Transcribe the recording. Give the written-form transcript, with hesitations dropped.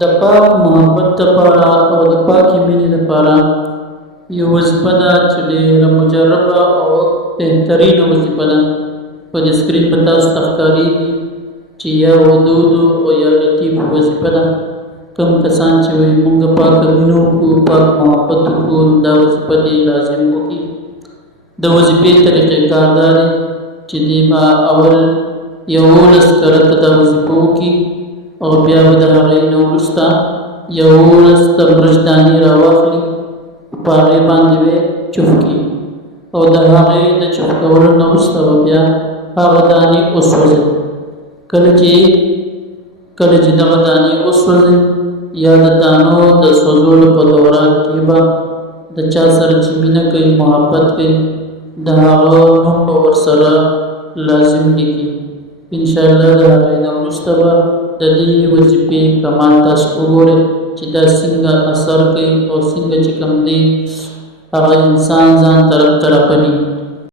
د پاک محبت لپاره او د پاکې مینې لپاره یو وظیفه ده چې ډېره مجربه او بهترینه وظیفه ده. په دې سکرین په تاسو ته ښکارېږي چې یا ودودو او یا لطیفو وظیفه ده. کوم کسان چې وایي موږ پاکه مینه وکړو، پاک محبت وکړو، دا وظیفه دې لازم وکړي. د وظیفې طریقې کار دا دی چې دې به اول 11 کرته دا وظیفه وکړي او بیا به د هغې نه وروسته 11 د مرچ دانې راواخلي، په هغې باندې به چوف کړي او د هغې د چوف کولو نه وروسته به بیا هغه دانې وسوځي. کله چې دغه دانې وسوځي یا د دانو د سوځولو په دوران کې به د چا سره چې مینه کوي، محبت کوي، د هغه نوم به ورسره لازم لیکي. انشاءالله د هغې نه وروسته به د دې وظیفې کمال تاسو وګورئ چې دا څنګه اثر کوي او څنګه چې کوم دی هغه انسان ځان طرف ته راپني.